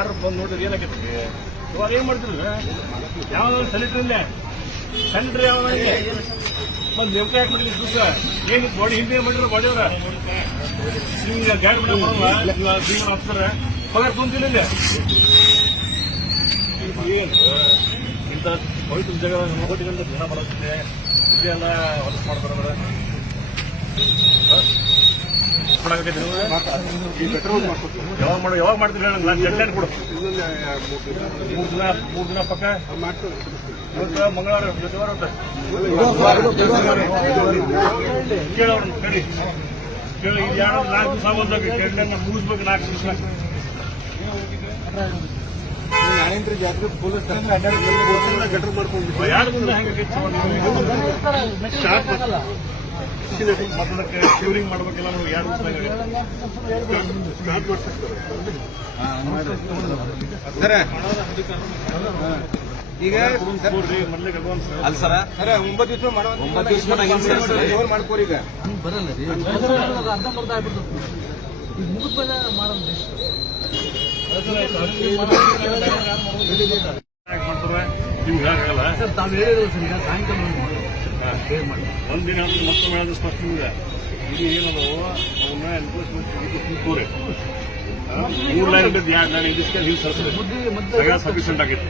ಯಾರು ಬಂದು ನೋಡಿದ್ರೆ ಏನಾಗೈತಿ ಇವಾಗ ಏನ್ ಮಾಡ್ತಿದ್ರು? ಯಾವ್ದಾದ್ರು ಸೆಲಿಟರ್ ಇಲ್ಲ? ಸೆಲಿಟರ್ ಒಂದು ಲೆಕ್ಕ ಯಾಕೆ ಮಾಡಲಿ ದಿವಸ ಏನು ಬಾಡಿ ಹಿಂದೆ ಮಾಡಿದ್ರೆ ಬಾಡಿ ಅವ್ರ? ನಿಮ್ಗೆ ಗಾಡಿ ಜೀವನ ಹಾಕ್ತಾರೆ ಪಗಾರ ತುಂಬಿಲ್ಲ ಇಂಥ ಪವಿತ್ರ ಜಾಗ ಕೋಟಿಗಂತ ಜನ ಬರುತ್ತೆ ಇದೆಲ್ಲ ಹೊಲಸು ಮಾಡ್ತಾರೆ ಮಾಡಾಕತ್ತೀರಿ ನೀವು? ಯಾವಾಗ ಮಾಡು ಯಾವಾಗ ಮಾಡ್ತೀರಿ ನಾನು ಡೆಡ್ಲೈನ್ ಕೊಡು ಮೂರು ದಿನ ಮೂರು ದಿನ ಪಕ್ಕ ಇವತ್ತು ಮಂಗಳವಾರ ಬುಧವಾರ ಕೇಳೋರು ಕೇಳಿ ಕೇಳಿ ಇದು ಯಾರು ನಾಲ್ಕು ದಿವಸ ಬಂದಾಗ ಡೆಡ್ಲೈನ್ ಮುಗಿಸ್ಬೇಕು ನಾಲ್ಕು ದಿವಸ ಜ್ಞಾನೇಂದ್ರ ಜಾತ್ರೆ ಪೊಲೀಸ್ ಗಟ್ರ ಮಾಡ್ಕೊಂಡು ಯಾರು ಮುಂದೆ ಹಂಗೆ ಸ್ಟಾರ್ಟ್ ಮೊದಲಕ್ಕೆ ಕ್ಯೂರಿಂಗ್ ಮಾಡ್ಬೇಕಿಲ್ಲ ನಾವು ಯಾರು ಸ್ಟಾರ್ಟ್ ಮಾಡ್ತಾರೆ ಈಗ ಅಲ್ಲ ಸರ. ಸರ ಒಂಬತ್ತು ದಿವಸ ಮಾಡೋ ಒಂಬತ್ತು ದಿವಸ ಸರ್, ಸರ್. ಮಾಡ್ಕೋರಿ ಈಗ. ಬರಲ್ಲ ರೀ. ಅರ್ಧ ಈಗ ಮುಗಿದ ಮೇಲೆ ಮಾಡೋದು ಮಾಡ್ತಾರೆ ನಿಮ್ಗೆ ಹೇಳಕ್ಕಾಗಲ್ಲ ಸರ್ ತಾವು ಹೇಳಿದ್ರು ಸರ್ ಈಗ ಸಾಯಂಕಾಲ ಮಾಡಿ ಒಂದಿನ ಅಂದ್ರೆ ಮತ್ತೊಮ್ಮೆ ಹೇಳಿದ್ರೆ ಸ್ಪಷ್ಟ ಇದು ಏನದು? ಅವನ್ನ ಎನ್ಫೋರ್ಸ್ಮೆಂಟ್ ಮೂರು ಲೈನ್ ಬಿದ್ದು ಎರಡು ಲೈನ್ ಹಿಂಗೆ ಸರ್ಸಬೇಕು ಸಫಿಷಿಯಂಟ್ ಆಗೈತೆ